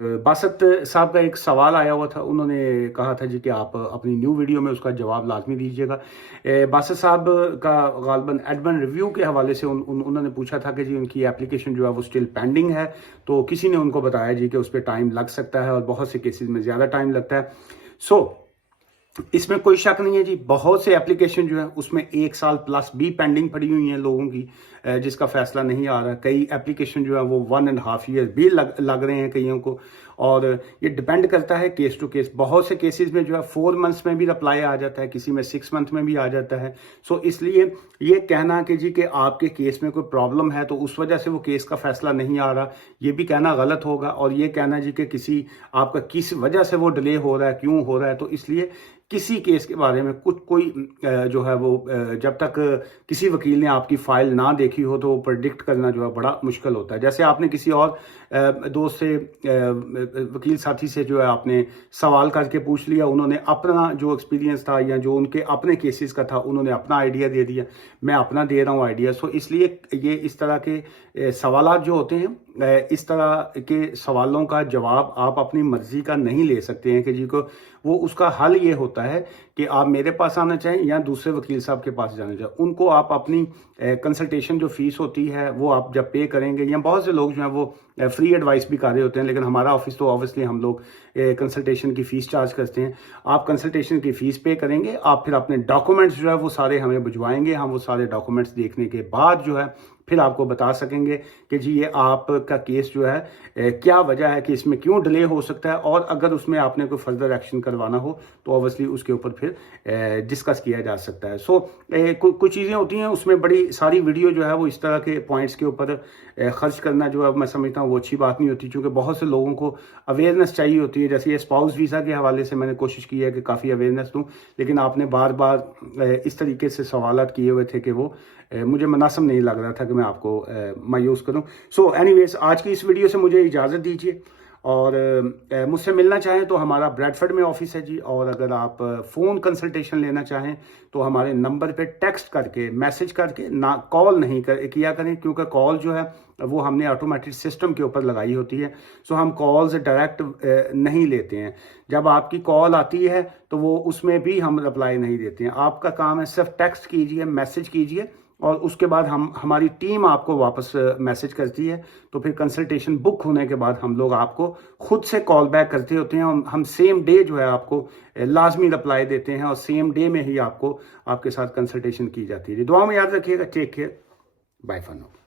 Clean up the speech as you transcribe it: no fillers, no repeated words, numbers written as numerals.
बासत साहब का एक सवाल आया हुआ था, उन्होंने कहा था जी कि आप अपनी न्यू वीडियो में उसका जवाब लाजमी दीजिएगा। बासत साहब का गालबन एडमिन रिव्यू के हवाले से उन्होंने पूछा था कि जी उनकी एप्लीकेशन जो है वो स्टिल पेंडिंग है, तो किसी ने उनको बताया जी कि उस पर टाइम लग सकता है और बहुत से केसेस में ज़्यादा टाइम लगता है। इसमें कोई शक नहीं है जी, बहुत से एप्लीकेशन जो है उसमें 1 साल प्लस भी पेंडिंग पड़ी हुई हैं लोगों की, जिसका फैसला नहीं आ रहा। कई एप्लीकेशन जो है वो 1.5 ईयर भी लग रहे हैं कईयों को, और ये डिपेंड करता है केस टू केस। बहुत से केसेस में जो है 4 मंथ्स में भी रिप्लाई आ जाता है, किसी में 6 मंथ में भी आ जाता है। इसलिए ये कहना कि जी कि आपके केस में कोई प्रॉब्लम है तो उस वजह से वो केस का फैसला नहीं आ रहा, ये भी कहना गलत होगा। और ये कहना जी कि किसी आपका किस वजह से वो डिले हो रहा है, क्यों हो रहा है, तो इसलिए किसी केस के बारे में कोई जो है वो जब तक किसी वकील ने आपकी फाइल ना देखी हो तो वो प्रेडिक्ट करना जो है बड़ा मुश्किल होता है। जैसे आपने किसी और दोस्त से, वकील साथी से जो है आपने सवाल करके पूछ लिया, उन्होंने अपना जो एक्सपीरियंस था या जो उनके अपने केसेस का था उन्होंने अपना आइडिया दे दिया, मैं अपना दे रहा हूँ आइडिया। इसलिए ये इस तरह के सवालात जो होते हैं, इस तरह के सवालों का जवाब आप अपनी मर्जी का नहीं ले सकते हैं कि जी को वो उसका हल ये होता है कि आप मेरे पास आना चाहें या दूसरे वकील साहब के पास जाना चाहें, उनको आप अपनी कंसल्टेशन जो फीस होती है वो आप जब पे करेंगे, या बहुत से लोग जो हैं वो फ्री एडवाइस भी कर रहे होते हैं, लेकिन हमारा ऑफिस तो ऑब्वियसली हम लोग कंसल्टेशन की फ़ीस चार्ज करते हैं। आप कंसल्टेशन की फ़ीस पे करेंगे, आप फिर अपने डॉक्यूमेंट्स जो है वो सारे हमें भिजवाएंगे, हम वो सारे डॉक्यूमेंट्स देखने के बाद जो है फिर आपको बता सकेंगे कि जी ये आपका केस जो है क्या वजह है कि इसमें क्यों डिले हो सकता है, और अगर उसमें आपने कोई फर्दर एक्शन करवाना हो तो ऑब्वियसली उसके ऊपर फिर डिस्कस किया जा सकता है। कुछ चीज़ें होती हैं उसमें, बड़ी सारी वीडियो जो है वो इस तरह के पॉइंट्स के ऊपर खर्च करना जो है मैं समझता हूँ वो अच्छी बात नहीं होती, क्योंकि बहुत से लोगों को अवेयरनेस चाहिए होती है। जैसे ये स्पाउस वीज़ा के हवाले से मैंने कोशिश की है कि काफ़ी अवेयरनेस दूँ, लेकिन आपने बार बार इस तरीके से सवालात किए हुए थे कि वो मुझे मुनासिब नहीं लग रहा था कि मैं आपको मायूस करूं। एनीवेज, आज की इस वीडियो से मुझे इजाज़त दीजिए, और मुझसे मिलना चाहें तो हमारा ब्रैडफर्ड में ऑफिस है जी, और अगर आप फ़ोन कंसल्टेशन लेना चाहें तो हमारे नंबर पे टेक्स्ट करके, मैसेज करके, ना कॉल नहीं किया करें, क्योंकि कॉल जो है वो हमने ऑटोमेटिक सिस्टम के ऊपर लगाई होती है। हम कॉल्स डायरेक्ट नहीं लेते हैं। जब आपकी कॉल आती है तो वो उसमें भी हम रिप्लाई नहीं देते हैं। आपका काम है सिर्फ टेक्स्ट कीजिए, मैसेज कीजिए, और उसके बाद हमारी टीम आपको वापस मैसेज करती है। तो फिर कंसल्टेशन बुक होने के बाद हम लोग आपको खुद से कॉल बैक करते होते हैं, और हम सेम डे जो है आपको लाजमी रिप्लाई देते हैं, और सेम डे में ही आपको आपके साथ कंसल्टेशन की जाती है। दुआ में याद रखिएगा। Take care, bye for now.